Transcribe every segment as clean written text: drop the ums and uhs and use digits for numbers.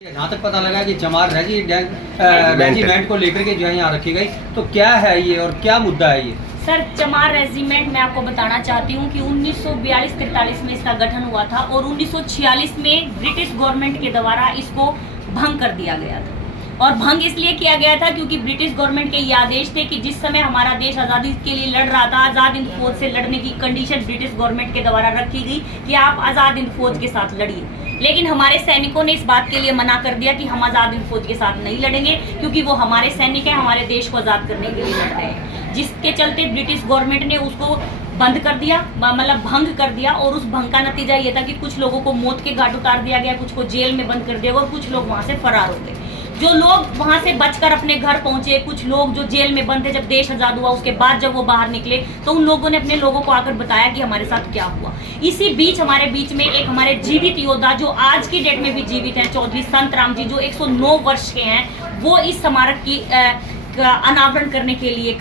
जहाँ तक पता लगा कि चमार रेजिमेंट को लेकर के जो है यहाँ रखी गई, तो क्या है ये और क्या मुद्दा है ये? सर, चमार रेजिमेंट मैं आपको बताना चाहती हूँ कि 1942-43 में इसका गठन हुआ था और 1946 में ब्रिटिश गवर्नमेंट के द्वारा इसको भंग कर दिया गया था। और भंग इसलिए किया गया था क्योंकि ब्रिटिश गवर्नमेंट के ये आदेश थे कि जिस समय हमारा देश आज़ादी के लिए लड़ रहा था, आज़ाद हिंद फौज से लड़ने की कंडीशन ब्रिटिश गवर्नमेंट के द्वारा रखी गई कि आप आज़ाद हिंद फौज के साथ लड़िए। लेकिन हमारे सैनिकों ने इस बात के लिए मना कर दिया कि हम आज़ाद हिंद फौज के साथ नहीं लड़ेंगे, क्योंकि वो हमारे सैनिक हैं, हमारे देश को आज़ाद करने के लिए लड़ रहे हैं। जिसके चलते ब्रिटिश गवर्नमेंट ने उसको बंद कर दिया, मतलब भंग कर दिया। और उस भंग का नतीजा ये था कि कुछ लोगों को मौत के घाट उतार दिया गया, कुछ को जेल में बंद कर दिया गया और कुछ लोग वहाँ से फरार हो गए। जो लोग वहां से बचकर अपने घर पहुंचे, कुछ लोग जो जेल में बंद थे, जब देश आजाद हुआ उसके बाद जब वो बाहर निकले तो उन लोगों ने अपने लोगों को आकर बताया कि हमारे साथ क्या हुआ। इसी बीच हमारे बीच में एक हमारे जीवित योद्धा जो आज की डेट में भी जीवित हैं, चौधरी संतराम जी, जो 109 वर्ष के हैं, वो इस स्मारक की अनावरण करने के लिए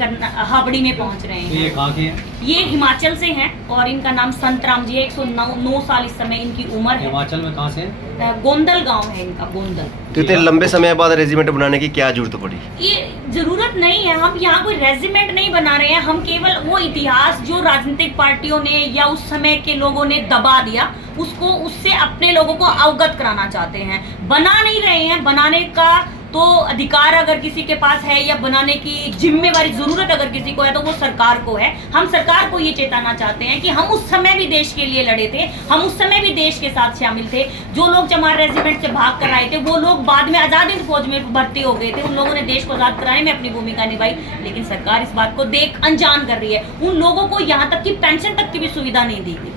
हावड़ी में पहुंच रहे हैं। ये कहाँ के हैं? ये हिमाचल से हैं और इनका नाम संतराम जी है। 109 साल इस समय इनकी उम्र है। हिमाचल में कहाँ से है? गोंदल गांव है इनका, गोंदल। तो इतने लंबे समय बाद रेजिमेंट बनाने की क्या जरूरत पड़ी? ये जरूरत नहीं है, हम यहाँ कोई रेजिमेंट नहीं बना रहे हैं। हम केवल वो इतिहास जो राजनीतिक पार्टियों ने या उस समय के लोगों ने दबा दिया, उसको उससे अपने लोगों को अवगत कराना चाहते हैं। बना नहीं रहे हैं। बनाने का तो अधिकार अगर किसी के पास है या बनाने की जिम्मेवारी, जरूरत अगर किसी को है तो वो सरकार को है। हम सरकार को ये चेताना चाहते हैं कि हम उस समय भी देश के लिए लड़े थे, हम उस समय भी देश के साथ शामिल थे। जो लोग चमार रेजिमेंट से भाग कर आए थे वो लोग बाद में आजाद हिंद फौज में भर्ती हो गए थे। उन लोगों ने देश को आजाद कराने में अपनी भूमिका निभाई, लेकिन सरकार इस बात को देख अनजान कर रही है। उन लोगों को यहाँ तक कि पेंशन तक की भी सुविधा नहीं दी गई।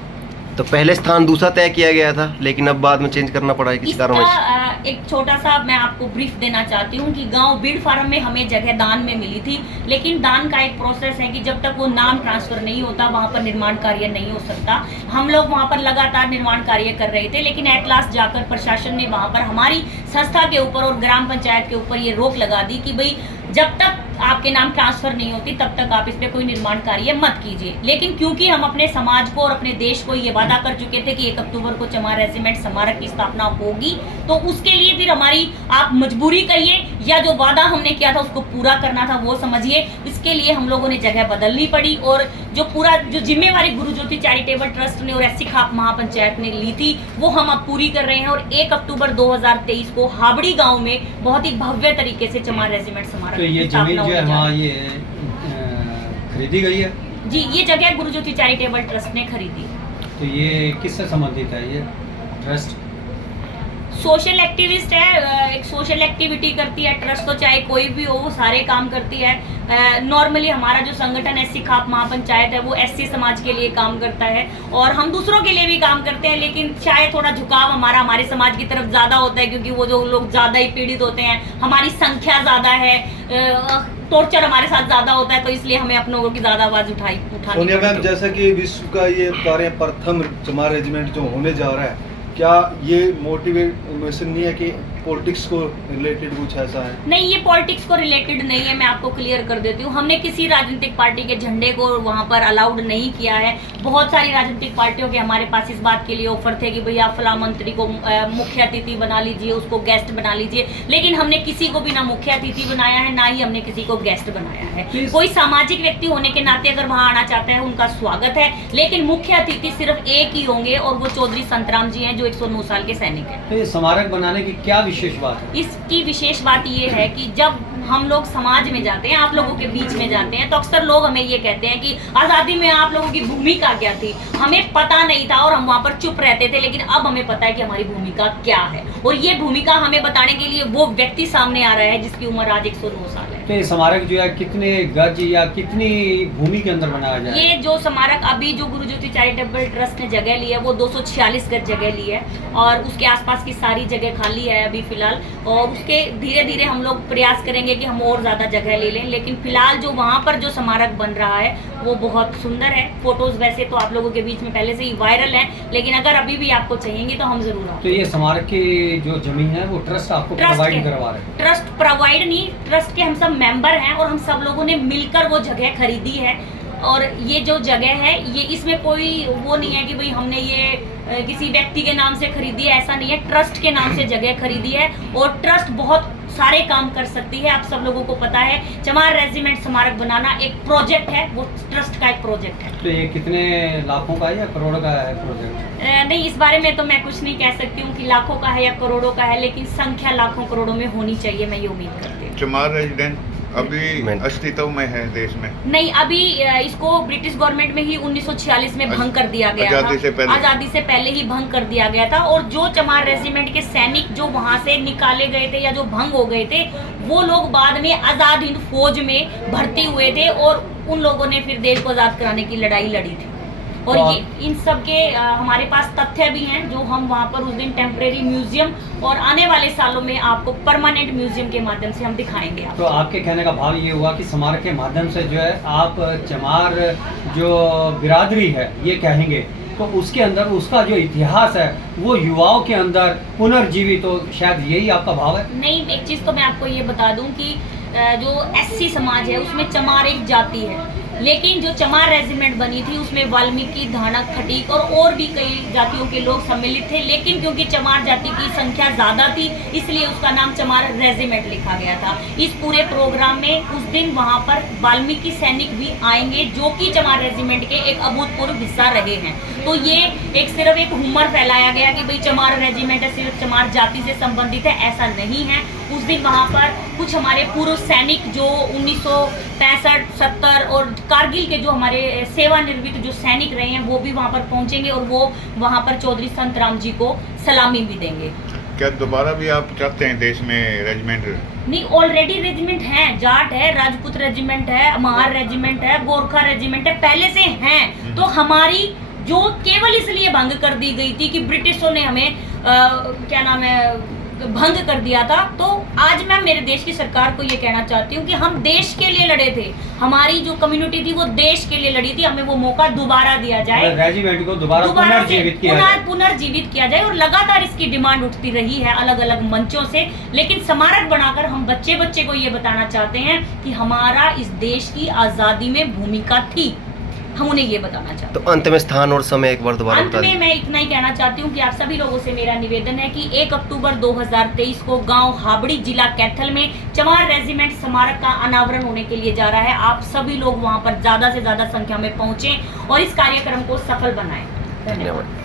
तो पहले स्थान दूसरा तय किया गया था, लेकिन अब बाद में चेंज करना पड़ा है किसी कारणवश। एक छोटा सा मैं आपको ब्रीफ देना चाहती हूँ कि गांव बीड़ फार्म में हमें जगह दान में मिली थी, लेकिन दान का एक प्रोसेस है कि जब तक वो नाम ट्रांसफर नहीं होता वहाँ पर निर्माण कार्य नहीं हो सकता। हम लोग वहाँ पर लगातार निर्माण कार्य कर रहे थे, लेकिन एट लास्ट जाकर प्रशासन ने वहाँ पर हमारी संस्था के ऊपर और ग्राम पंचायत के ऊपर ये रोक लगा दी कि भाई जब तक आपके नाम ट्रांसफर नहीं होती तब तक आप इस पे कोई निर्माण कार्य मत कीजिए। लेकिन क्योंकि हम अपने समाज को और अपने देश को ये वादा कर चुके थे कि 1 अक्टूबर को चमार रेजिमेंट स्मारक की स्थापना होगी, तो उसके लिए फिर हमारी आप मजबूरी कहिए या जो वादा हमने किया था उसको पूरा करना था वो समझिए। इसके लिए हम लोगों ने जगह बदलनी पड़ी और जो जिम्मेवारी गुरु ज्योति चैरिटेबल ट्रस्ट ने और एससी खाप महापंचायत ने ली थी वो हम अब पूरी कर रहे हैं। और 1 अक्टूबर 2023 को हावड़ी गाँव में बहुत ही भव्य तरीके से चमार रेजिमेंट स्मारक तो ये जमीन जो है वहाँ ये खरीदी गई है जी, ये जगह गुरु ज्योति चैरिटेबल ट्रस्ट ने खरीदी। तो ये किससे संबंधित है ये ट्रस्ट? सोशल एक्टिविस्ट है, एक सोशल एक्टिविटी करती है ट्रस्ट, तो चाहे कोई भी हो वो सारे काम करती है। नॉर्मली हमारा जो संगठन एससी खाप महापंचायत है वो एससी समाज के लिए काम करता है और हम दूसरों के लिए भी काम करते हैं, लेकिन शायद थोड़ा झुकाव हमारे समाज की तरफ ज़्यादा होता है, क्योंकि वो जो लोग ज़्यादा ही पीड़ित होते हैं, हमारी संख्या ज़्यादा है, टॉर्चर हमारे साथ ज़्यादा होता है, तो इसलिए हमें अपने लोगों की ज़्यादा आवाज़ उठानी सोनिया मैम, जैसा कि विश्व का ये कार्य प्रथम चमार रेजिमेंट जो होने जा रहा है, क्या ये मोटिवेशन नहीं है कि पॉलिटिक्स को रिलेटेड कुछ ऐसा है? नहीं, ये पॉलिटिक्स को रिलेटेड नहीं है। मैं आपको क्लियर कर देती हूँ, हमने किसी राजनीतिक पार्टी के झंडे को वहाँ पर अलाउड नहीं किया है। बहुत सारी राजनीतिक पार्टियों के हमारे पास इस बात के लिए ऑफर थे कि भैया फला मंत्री को मुख्य अतिथि बना लीजिए, उसको गेस्ट बना लीजिए, लेकिन हमने किसी को भी ना मुख्य अतिथि बनाया है ना ही हमने किसी को गेस्ट बनाया है। कोई सामाजिक व्यक्ति होने के नाते अगर वहाँ आना चाहता है उनका स्वागत है, लेकिन मुख्य अतिथि सिर्फ एक ही होंगे और वो चौधरी संतराम जी हैं जो 109 साल के सैनिक हैं। तो ये स्मारक बनाने की क्या विशेष बात है? इसकी विशेष बात ये है कि जब हम लोग समाज में जाते हैं, आप लोगों के बीच में जाते हैं, तो अक्सर लोग हमें ये कहते हैं कि आज़ादी में आप लोगों की भूमिका क्या थी। हमें पता नहीं था और हम वहाँ पर चुप रहते थे, लेकिन अब हमें पता है कि हमारी भूमिका क्या है और ये भूमिका हमें बताने के लिए वो व्यक्ति सामने आ रहा है जिसकी उम्र आज 109 साल है। तो ये स्मारक जो है कितने गज या कितनी भूमि के अंदर बनाया जाए? ये जो स्मारक अभी जो गुरु ज्योति चैरिटेबल ट्रस्ट ने जगह ली है वो 246 गज जगह ली है और उसके आसपास की सारी जगह खाली है अभी फिलहाल, और उसके धीरे धीरे हम लोग प्रयास करेंगे कि हम और ज़्यादा जगह ले लें। लेकिन फिलहाल जो वहाँ पर जो स्मारक बन रहा है वो बहुत सुंदर है। फोटोज वैसे तो आप लोगों के बीच में पहले से ही वायरल है, लेकिन अगर अभी भी आपको चाहिए तो हम जरूर तो ये स्मारक की जो जमीन है वो ट्रस्ट आपको प्रोवाइड करवा रहे हैं? ट्रस्ट प्रोवाइड नहीं, ट्रस्ट के हम सब मेंबर हैं और हम सब लोगों ने मिलकर वो जगह खरीदी है। और ये जो जगह है ये इसमें कोई वो नहीं है कि भाई हमने ये किसी व्यक्ति के नाम से खरीदी है, ऐसा नहीं है। ट्रस्ट के नाम से जगह खरीदी है और ट्रस्ट बहुत सारे काम कर सकती है। आप सब लोगों को पता है, चमार रेजिमेंट स्मारक बनाना एक प्रोजेक्ट है, वो ट्रस्ट का एक प्रोजेक्ट है। तो ये कितने लाखों का है या करोड़ का है प्रोजेक्ट? नहीं, इस बारे में तो मैं कुछ नहीं कह सकती हूँ कि लाखों का है या करोड़ों का है, लेकिन संख्या लाखों करोड़ों में होनी चाहिए, मैं ये उम्मीद करती हूँ। चमार रेजिडेंट अभी अस्तित्व में है देश में? नहीं, अभी इसको ब्रिटिश गवर्नमेंट में ही 1946 में भंग कर दिया गया था। आजादी से पहले ही भंग कर दिया गया था। और जो चमार रेजिमेंट के सैनिक जो वहां से निकाले गए थे या जो भंग हो गए थे, वो लोग बाद में आजाद हिंद फौज में भर्ती हुए थे और उन लोगों ने फिर देश को आजाद कराने की लड़ाई लड़ी थी। और ये इन सब के हमारे पास तथ्य भी हैं, जो हम वहाँ पर उस दिन टेम्परेरी म्यूजियम और आने वाले सालों में आपको परमानेंट म्यूजियम के माध्यम से हम दिखाएंगे। तो आपके कहने का भाव ये हुआ कि स्मारक के माध्यम से जो है आप चमार जो बिरादरी है ये कहेंगे, तो उसके अंदर उसका जो इतिहास है वो युवाओं के अंदर पुनर्जीवित, तो शायद यही आपका भाव है? नहीं, एक चीज़ तो मैं आपको ये बता दूं कि जो एससी समाज है उसमें चमार एक जाति है, लेकिन जो चमार रेजिमेंट बनी थी उसमें वाल्मीकि, धानक, खटीक और भी कई जातियों के लोग सम्मिलित थे। लेकिन क्योंकि चमार जाति की संख्या ज़्यादा थी, इसलिए उसका नाम चमार रेजिमेंट लिखा गया था। इस पूरे प्रोग्राम में उस दिन वहाँ पर वाल्मीकि सैनिक भी आएंगे, जो कि चमार रेजिमेंट के एक अभूतपूर्व हिस्सा रहे हैं। तो ये एक सिर्फ एक हुमर फैलाया गया कि भाई चमार रेजिमेंट है, सिर्फ चमार जाति से संबंधित है, ऐसा नहीं है। उस दिन वहाँ पर कुछ हमारे पूर्व सैनिक जो 1965, 70 और कारगिल के जो हमारे सेवानिवृत्त जो सैनिक रहे हैं वो भी वहाँ पर पहुँचेंगे और वो वहाँ पर चौधरी संतराम जी को सलामी भी देंगे। क्या दोबारा भी आप चाहते हैं देश में रेजिमेंट? नहीं, ऑलरेडी रेजिमेंट है, जाट है, राजपूत रेजिमेंट है, महार रेजिमेंट है, गोरखा रेजिमेंट है, पहले से हैं। तो हमारी जो केवल इसलिए भंग कर दी गई थी कि ब्रिटिशों ने हमें क्या नाम है भंग कर दिया था। तो आज मैं मेरे देश की सरकार को ये कहना चाहती हूँ कि हम देश के लिए लड़े थे, हमारी जो कम्युनिटी थी वो देश के लिए लड़ी थी, हमें वो मौका दोबारा दिया जाए, रेजिमेंट को दोबारा पुनर्जीवित किया जाए। और लगातार इसकी डिमांड उठती रही है अलग अलग मंचों से, लेकिन स्मारक बनाकर हम बच्चे बच्चे को ये बताना चाहते हैं कि हमारा इस देश की आज़ादी में भूमिका थी, हम उन्हें ये बताना चाहते हैं। तो अंत में स्थान और समय एक बार दोबारा अंत में मैं इतना ही कहना चाहती हूँ कि आप सभी लोगों से मेरा निवेदन है कि 1 अक्टूबर 2023 को गांव हाबड़ी, जिला कैथल में चमार रेजिमेंट स्मारक का अनावरण होने के लिए जा रहा है। आप सभी लोग वहां पर ज्यादा से ज्यादा संख्या में पहुंचे और इस कार्यक्रम को सफल बनाएं। धन्यवाद।